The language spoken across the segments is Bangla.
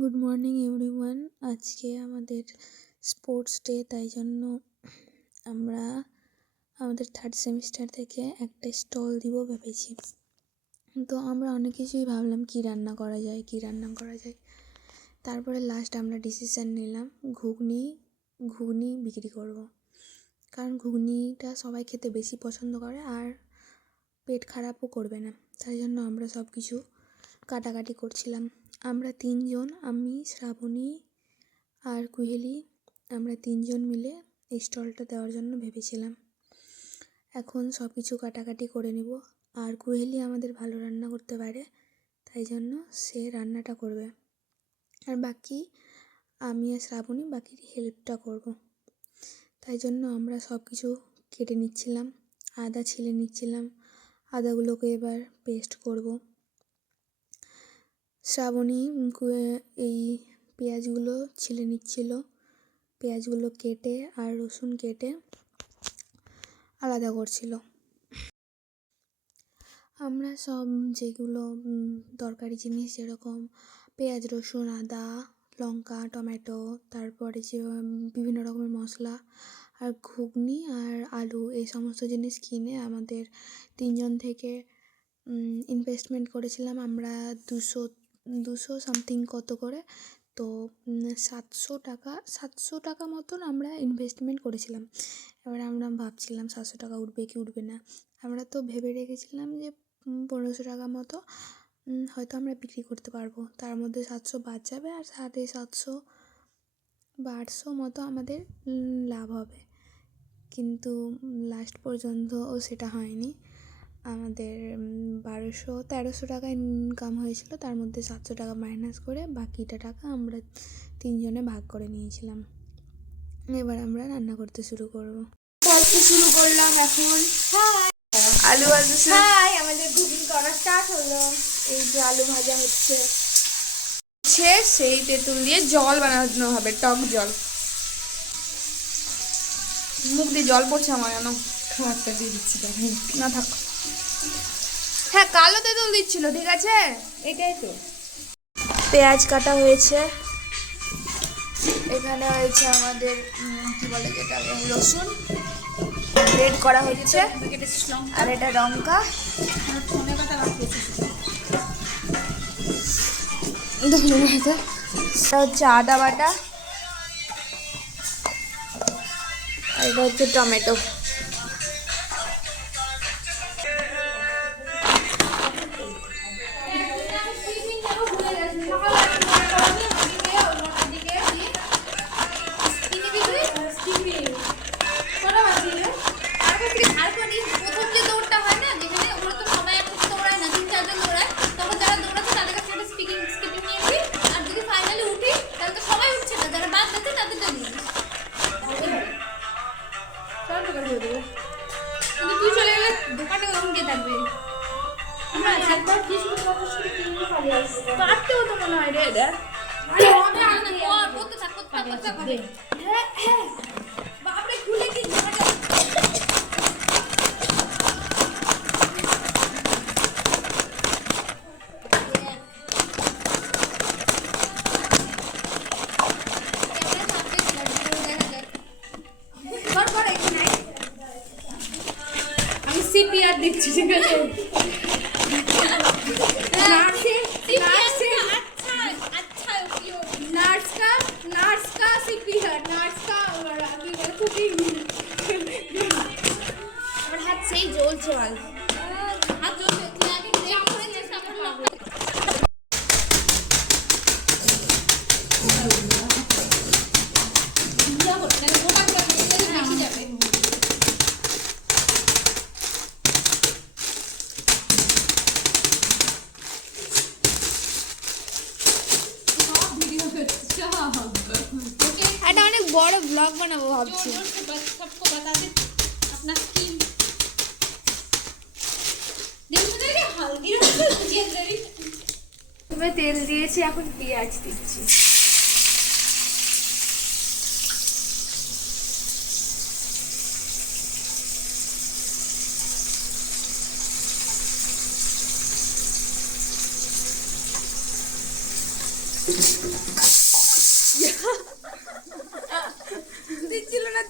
Good morning everyone. আজকে আমাদের স্পোর্টস ডে, তাই জন্য আমরা আমাদের থার্ড সেমিস্টার থেকে একটা স্টল দিব ভেবেছি। তো আমরা অনেক কিছুই ভাবলাম কী রান্না করা যায়। তারপরে লাস্ট আমরা ডিসিশান নিলাম ঘুগনি বিক্রি করব। কারণ ঘুগনিটা সবাই খেতে বেশি পছন্দ করে আর পেট খারাপও করবে না। তাই জন্য আমরা সব কিছু কাটাকাটি করছিলাম। আমরা তিনজন, আমি, শ্রাবণী আর কুহেলি, আমরা তিনজন মিলে এই স্টলটা দেওয়ার জন্য ভেবেছিলাম। এখন সব কিছু কাটাকাটি করে নিব। আর কুহেলি আমাদের ভালো রান্না করতে পারে, তাই জন্য সে রান্নাটা করবে। আর বাকি আমি আর শ্রাবণী বাকির হেল্পটা করব। তাই জন্য আমরা সব কিছু কেটে নিচ্ছিলাম, আদা ছিলে নিচ্ছিলাম। আদাগুলোকে এবার পেস্ট করব। শ্রাবণী এই পেঁয়াজগুলো ছিলে নিচ্ছিল, পেঁয়াজগুলো কেটে আর রসুন কেটে আলাদা করছিল। আমরা সব যেগুলো দরকারি জিনিস, যেরকম পেঁয়াজ, রসুন, আদা, লঙ্কা, টমেটো, তারপরে যে বিভিন্ন রকমের মশলা আর ঘুগনি আর আলু, এই সমস্ত জিনিস কিনে আমাদের তিনজন থেকে ইনভেস্টমেন্ট করেছিলাম আমরা 200 সামথিং কত করে, তো 700 টাকা মতন আমরা ইনভেস্টমেন্ট করেছিলাম। এবার আমরা ভাবছিলাম 700 টাকা উঠবে কি উঠবে না। আমরা তো ভেবে রেখেছিলাম যে 1500 টাকা মতো হয়তো আমরা বিক্রি করতে পারবো, তার মধ্যে 700 বাদ যাবে আর 750 বা 800 মতো আমাদের লাভ হবে। কিন্তু লাস্ট পর্যন্ত সেটা হয়নি। আমাদের 1300 টাকা ইনকাম হয়েছিল, তার মধ্যে 700 টাকা মাইনাস করে বাকিটা টাকা আমরা তিনজনে ভাগ করে নিয়েছিলাম। এবার আমরা রান্না করতে শুরু করলাম এখন। আলু আমাদের ঘুগনি করা স্টার্ট হলো। এই যে আলু ভাজা হচ্ছে, সেই তেঁতুল দিয়ে জল বানানো হবে, টক জল। মুখ দিয়ে জল পড়ছে আমার, যেন খাবারটা দিয়ে দিচ্ছি না থাক। হ্যাঁ, কালো তেঁতুল দিচ্ছিল, ঠিক আছে, এটাই তো। পেঁয়াজ কাটা হয়েছে, এখানে হয়েছে আমাদের কি বলে যেটা রসুন গ্রেড করা হচ্ছে, আর এটা লঙ্কা, এটা হচ্ছে আদা বাটা, আর এটা হচ্ছে টমেটো। তুই চলে গেলে দোকানে ওরকম কে থাকবে? কাটতেও তো মনে হয় রে, দেখ বাপরে খুলে কি আমি সিপিআর দিচ্ছি, ঠিক আছে? नर्स का सीपीआर, नर्स का कुकिंग। আমার হাত সেই জ্বলছে, হাত জ্বলছে। একটা অনেক বড় ব্লগ বানাবো ভাবছি। তেল দিয়েছি, এখন পেঁয়াজ দিচ্ছি। দিচ্ছিল না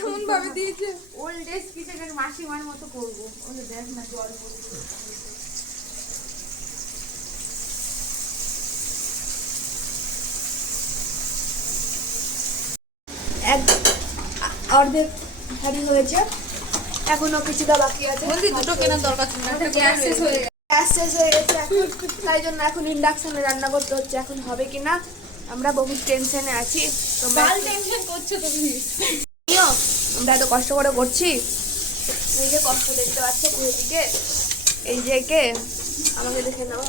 এমন ভাবে দিয়েছে। ওল্ড এজ কিচেনের মাসিমার মতো করবো। ওই দেখ না জল পড়ছে। অর্ধেক হাঁড়ি হয়েছে, এখনো কিছুটা বাকি আছে। বলছি দুটো কেনার দরকার ছিল না, একটা গ্যাস শেষ হয়ে গেছে। গ্যাস শেষ হয়ে গেছে এখন, তাই জন্য এখন ইন্ডাকশনে রান্না করতে হচ্ছে। এখন হবে কিনা আমরা বহুত টেনশনে আছি। তোমরা টেনশন করছো তুমি। নিও, আমরা এত কষ্ট করে করছি। এই যে কষ্ট দেখতে পাচ্ছ ঘুরে দিকে, এই যে কে আমাকে দেখে নাও।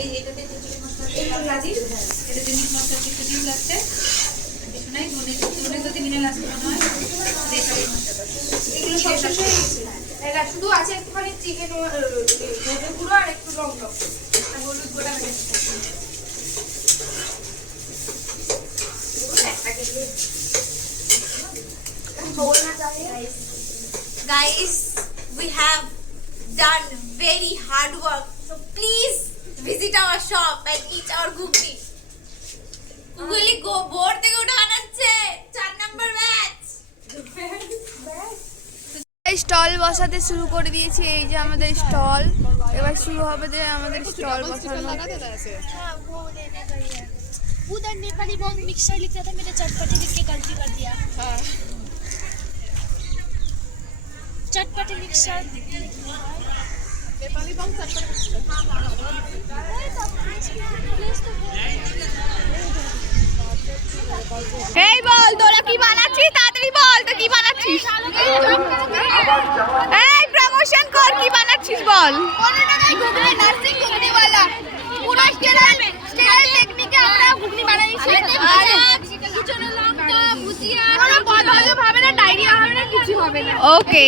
এই এটাতে চিকেন মশলা দিই, এটাতে মিট মশলা একটু দিন লাগছে। কিছু নাই, ধনে যদি মিনারেল আসতে মনে হয় দেখাই মশলাটা। এগুলো সব শেষ হয়ে গেছে। এটা শুধু আছে একটুখানি চিকেন গুঁড়ো আর একটু লঙ্কা আর হলুদ গোটা মেরেছে। Guys, we have done very hard work. So please visit our shop and eat our ghugni. Google go board থেকে ওটা বানাচ্ছে 4 নাম্বার ব্যাচ। স্টল বসাতে শুরু করে দিয়েছি। এই যে আমাদের স্টল, এবার শুরু হবে যে আমাদের স্টল বসানো। हाँ वो लेने गई है। उधर नेपाली बॉन्ग मिक्सर लिख रहा था, मैंने चटपटी लिख के गलती कर दिया। चटपटी मिक्सर नेपाली बॉन्ग चटपटी मिक्सर। এই বল তোরা কি বানাচ্ছিস, তাড়াতাড়ি বল তো কি বানাচ্ছিস। এই প্রমোশন কর, কি বানাচ্ছিস বল। नर्सिंग घुगनी वाला पूरा स्टेराइल टेक्निके আমরা ঘুগনি বানাইছি। আর কিচেনে লঙ্কা ভুজিয়া কোনো বদ হবে না, ডায়রিয়া হবে না, কিছু হবে না। ওকে